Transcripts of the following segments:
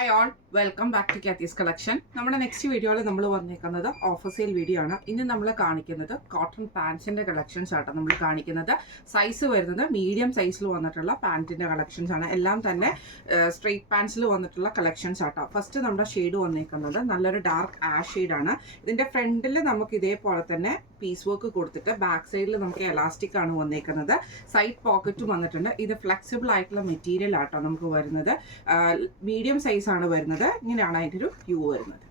Hi all, welcome back to Kathy's collection. നമ്മുടെ next വീഡിയോയിൽ നമ്മൾ വന്നിരിക്കുന്നത് ഓഫർ സെയിൽ വീഡിയോ ആണ്. ഇന്ന് നമ്മൾ കാണിക്കുന്നത് കോട്ടൺ പാൻസിന്റെ കളക്ഷൻസ് ആട്ടോ നമ്മൾ കാണിക്കുന്നത്. സൈസ് വരുന്നത് മീഡിയം സൈസിൽ വന്നിട്ടുള്ള പാൻറ്റിന്റെ കളക്ഷൻസ് ആണ്. എല്ലാം തന്നെ സ്ട്രെയിറ്റ് പാൻസിൽ വന്നിട്ടുള്ള കളക്ഷൻസ് ആട്ടോ. ഫസ്റ്റ് നമ്മുടെ ഷെയ്ഡ് വന്നിരിക്കുന്നത് നല്ലൊരു ഡാർക്ക് ആഷ് ഷെയ്ഡാണ്. ഇതിന്റെ ഫ്രണ്ടിൽ നമുക്ക് ഇതേപോലെ തന്നെ പീസ് വർക്ക് കൊടുത്തിട്ട് ബാക്ക് സൈഡിൽ നമുക്ക് എലാസ്റ്റിക് ആണ് വന്നിരിക്കുന്നത്. സൈഡ് പോക്കറ്റും വന്നിട്ടുണ്ട്. ഇത് ഫ്ലെക്സിബിൾ ആയിട്ടുള്ള മെറ്റീരിയൽ ആട്ടോ നമുക്ക് വരുന്നത്. മീഡിയം സൈസ് ആണ് വരുന്നത്. ഇങ്ങനെയാണ് അതിൻ്റെ ഒരു വ്യൂ വരുന്നത്.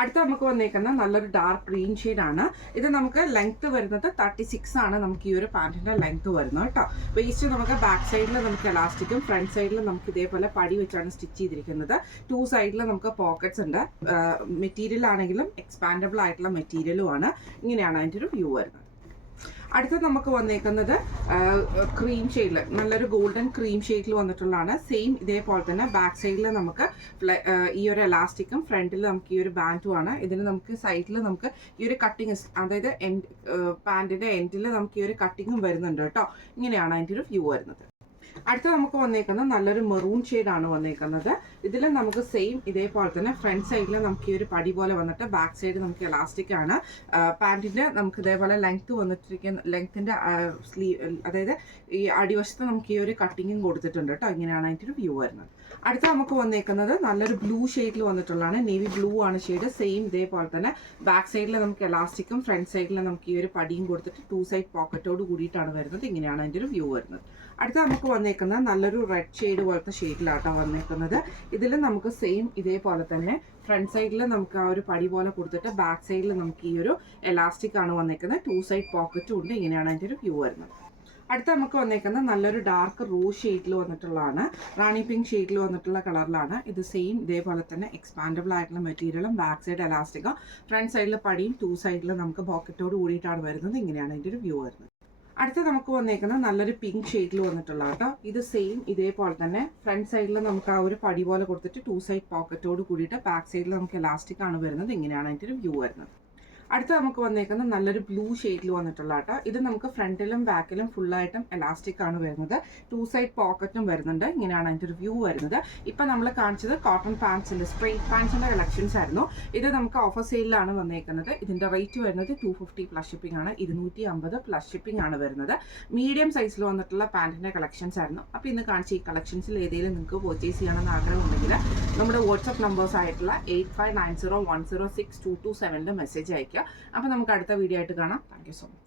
അടുത്ത നമുക്ക് വന്നേക്കുന്ന നല്ലൊരു ഡാർക്ക് ഗ്രീൻ ഷെയ്ഡാണ്. ഇത് നമുക്ക് ലെങ്ത് വരുന്നത് 36 ആണ്. നമുക്ക് ഈ ഒരു പാൻറ്റിന്റെ ലെങ്ത് വരുന്നത് കേട്ടോ. വേസ്റ്റ് നമുക്ക് ബാക്ക് സൈഡിൽ നമുക്ക് എലാസ്റ്റിക്കും ഫ്രണ്ട് സൈഡിൽ നമുക്ക് ഇതേപോലെ പടി വെച്ചാണ് സ്റ്റിച്ച് ചെയ്തിരിക്കുന്നത്. ടു സൈഡിൽ നമുക്ക് പോക്കറ്റ്സ് ഉണ്ട്. മെറ്റീരിയൽ ആണെങ്കിലും എക്സ്പാൻഡബിൾ ആയിട്ടുള്ള മെറ്റീരിയലും ആണ്. ഇങ്ങനെയാണ് അതിൻ്റെ ഒരു വ്യൂ വരുന്നത്. അടുത്ത നമുക്ക് വന്നേക്കുന്നത് ക്രീം ഷെയ്ഡിൽ നല്ലൊരു ഗോൾഡൻ ക്രീം ഷെയ്ഡിൽ വന്നിട്ടുള്ളതാണ്. സെയിം ഇതേപോലെ തന്നെ ബാക്ക് സൈഡിൽ നമുക്ക് ഈ ഒരു എലാസ്റ്റിക്കും ഫ്രണ്ടിൽ നമുക്ക് ഈ ഒരു ബാൻഡും ആണ്. ഇതിന് നമുക്ക് സൈഡിൽ നമുക്ക് ഈ ഒരു കട്ടിങ്, അതായത് പാൻറ്റിന്റെ എൻഡിൽ നമുക്ക് ഈ ഒരു കട്ടിങ്ങും വരുന്നുണ്ട് കേട്ടോ. ഇങ്ങനെയാണ് അതിൻ്റെ ഒരു വ്യൂ വരുന്നത്. അടുത്ത നമുക്ക് വന്നേക്കുന്നത് നല്ലൊരു മെറൂൺ ഷെയ്ഡാണ് വന്നേക്കുന്നത്. ഇതിൽ നമുക്ക് സെയിം ഇതേപോലെ തന്നെ ഫ്രണ്ട് സൈഡിൽ നമുക്ക് ഈ ഒരു പടി പോലെ വന്നിട്ട് ബാക്ക് സൈഡ് നമുക്ക് എലാസ്റ്റിക് ആണ്. പാൻറ്റിന്റെ നമുക്ക് ഇതേപോലെ ലെങ്ത് വന്നിട്ടിരിക്കുന്ന ലെങ്ത്തിന്റെ അതായത് ഈ അടിവശത്ത് നമുക്ക് ഈ ഒരു കട്ടിങ്ങും കൊടുത്തിട്ടുണ്ട് കേട്ടോ. ഇങ്ങനെയാണ് അതിൻ്റെ ഒരു വ്യൂ വരുന്നത്. അടുത്ത നമുക്ക് വന്നേക്കുന്നത് നല്ലൊരു ബ്ലൂ ഷെയ്ഡിൽ വന്നിട്ടുള്ളതാണ്. നേവി ബ്ലൂ ആണ് ഷെയ്ഡ്. സെയിം ഇതേപോലെ തന്നെ ബാക്ക് സൈഡിൽ നമുക്ക് എലാസ്റ്റിക്കും ഫ്രണ്ട് സൈഡിൽ നമുക്ക് ഈ ഒരു പടിയും കൊടുത്തിട്ട് ടു സൈഡ് പോക്കറ്റോട് കൂടിയിട്ടാണ് വരുന്നത്. ഇങ്ങനെയാണ് അതിൻ്റെ ഒരു വ്യൂ വരുന്നത്. അടുത്ത നമുക്ക് വന്നേക്കുന്നത് നല്ലൊരു റെഡ് ഷെയ്ഡ് പോലത്തെ ഷെയ്ഡിലാട്ടോ വന്നേക്കുന്നത്. ഇതിൽ നമുക്ക് സെയിം ഇതേപോലെ തന്നെ ഫ്രണ്ട് സൈഡിൽ നമുക്ക് ആ ഒരു പടി പോലെ കൊടുത്തിട്ട് ബാക്ക് സൈഡിൽ നമുക്ക് ഈ ഒരു എലാസ്റ്റിക് ആണ് വന്നേക്കുന്നത്. ടു സൈഡ് പോക്കറ്റും ഉണ്ട്. ഇങ്ങനെയാണ് അതിൻ്റെ ഒരു വ്യൂ വരുന്നത്. അടുത്ത നമുക്ക് വന്നേക്കുന്നത് നല്ലൊരു ഡാർക്ക് റോസ് ഷെയ്ഡിൽ വന്നിട്ടുള്ളതാണ്. റാണി പിങ്ക് ഷെയ്ഡിൽ വന്നിട്ടുള്ള കളറിലാണ്. ഇത് സെയിം ഇതേപോലെ തന്നെ എക്സ്പാൻഡബിൾ ആയിട്ടുള്ള മെറ്റീരിയലും ബാക്ക് സൈഡ് എലാസ്റ്റിക്കും ഫ്രണ്ട് സൈഡിൽ പടിയും ടു സൈഡിൽ നമുക്ക് പോക്കറ്റോട് കൂടിയിട്ടാണ് വരുന്നത്. ഇങ്ങനെയാണ് അതിൻ്റെ ഒരു വ്യൂ വരുന്നത്. അടുത്ത നമുക്ക് വന്നേക്കുന്നത് നല്ലൊരു പിങ്ക് ഷെയ്ഡിൽ വന്നിട്ടുള്ള കേട്ടോ. ഇത് സെയിം ഇതേപോലെ തന്നെ ഫ്രണ്ട് സൈഡിൽ നമുക്ക് ആ ഒരു പടി പോലെ കൊടുത്തിട്ട് ടു സൈഡ് പോക്കറ്റോട് കൂടിയിട്ട് ബാക്ക് സൈഡിൽ നമുക്ക് എലാസ്റ്റിക് ആണ് വരുന്നത്. ഇങ്ങനെയാണ് അതിൻ്റെ ഒരു വ്യൂ വരുന്നത്. അടുത്ത നമുക്ക് വന്നേക്കുന്നത് നല്ലൊരു ബ്ലൂ ഷെയ്ഡിൽ വന്നിട്ടുള്ള കേട്ടോ. ഇത് നമുക്ക് ഫ്രണ്ടിലും ബാക്കിലും ഫുള്ളായിട്ടും എലാസ്റ്റിക് ആണ് വരുന്നത്. ടു സൈഡ് പോക്കറ്റും വരുന്നുണ്ട്. ഇങ്ങനെയാണ് അതിൻ്റെ ഒരു വ്യൂ വരുന്നത്. ഇപ്പം നമ്മൾ കാണിച്ചത് കോട്ടൺ പാൻസിൻ്റെ സ്ട്രെയിറ്റ് പാൻസിൻ്റെ കളക്ഷൻസ് ആയിരുന്നു. ഇത് നമുക്ക് ഓഫർ സെയിലാണ് വന്നേക്കുന്നത്. ഇതിൻ്റെ റേറ്റ് വരുന്നത് 250 പ്ലസ് ഷിപ്പിംഗ് ആണ്. 250 പ്ലസ് ഷിപ്പിംഗ് ആണ് വരുന്നത്. മീഡിയം സൈസിൽ വന്നിട്ടുള്ള പാൻറ്റിൻ്റെ കളക്ഷൻസ് ആയിരുന്നു. അപ്പോൾ ഇന്ന് കാണിച്ച ഈ കളക്ഷൻസിൽ ഏതെങ്കിലും നിങ്ങൾക്ക് പർച്ചേസ് ചെയ്യണമെന്ന് ആഗ്രഹമുണ്ടെങ്കിൽ നമ്മുടെ വാട്സ്ആപ്പ് നമ്പേഴ്സ് ആയിട്ടുള്ള 8590106227 മെസ്സേജ് അയക്കുക. അപ്പോൾ നമുക്ക് അടുത്ത വീഡിയോ ആയിട്ട് കാണാം. Thank you so much.